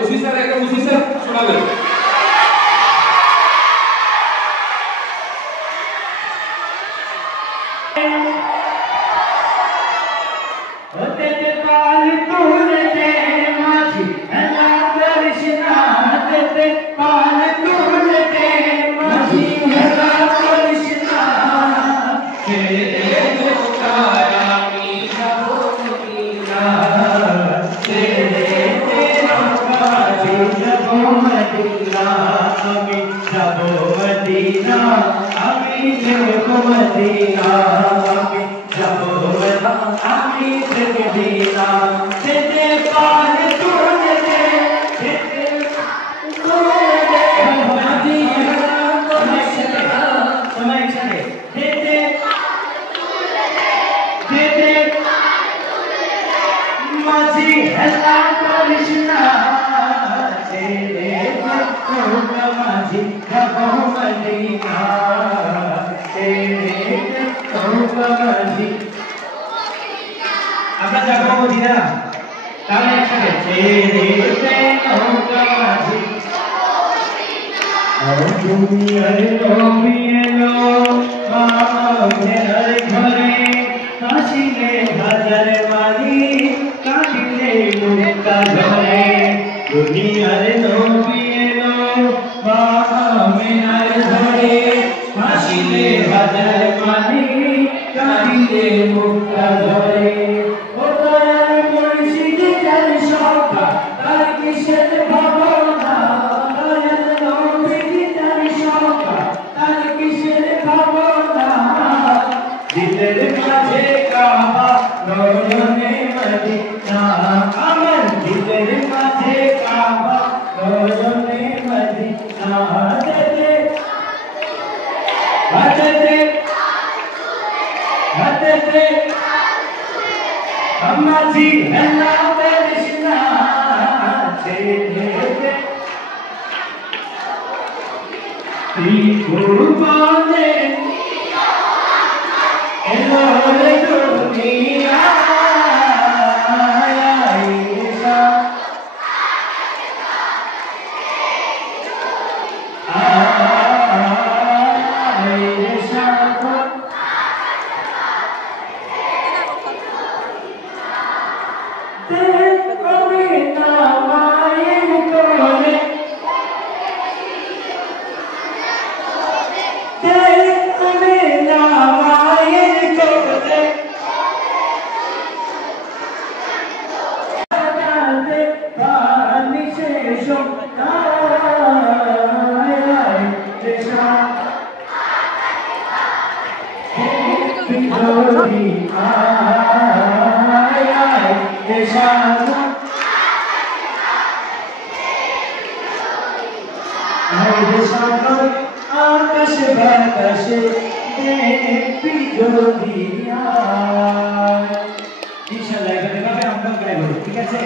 OC sir একটা OC sir শোনাবেন। আমরা যাবো মদিনা তাহলে একসাথে ছেড়ে নৌকা মাঝি ও দুনিয়ার নবী এলো আমার ঘরে হাসিলে হাজার মানি কাঁদিলে মুক্তা ঝরে দুনিয়ার নবী এলো আমার ঘরে হাসিলে হাজার মানি কাঁদিলে মুক্তা ঝরে Amati hella Krishna chete Kurubane elore duniya aisa আকাশে বাতাসে ইনশাআল্লাহ এভাবে আমরা গাইব, ঠিক আছে।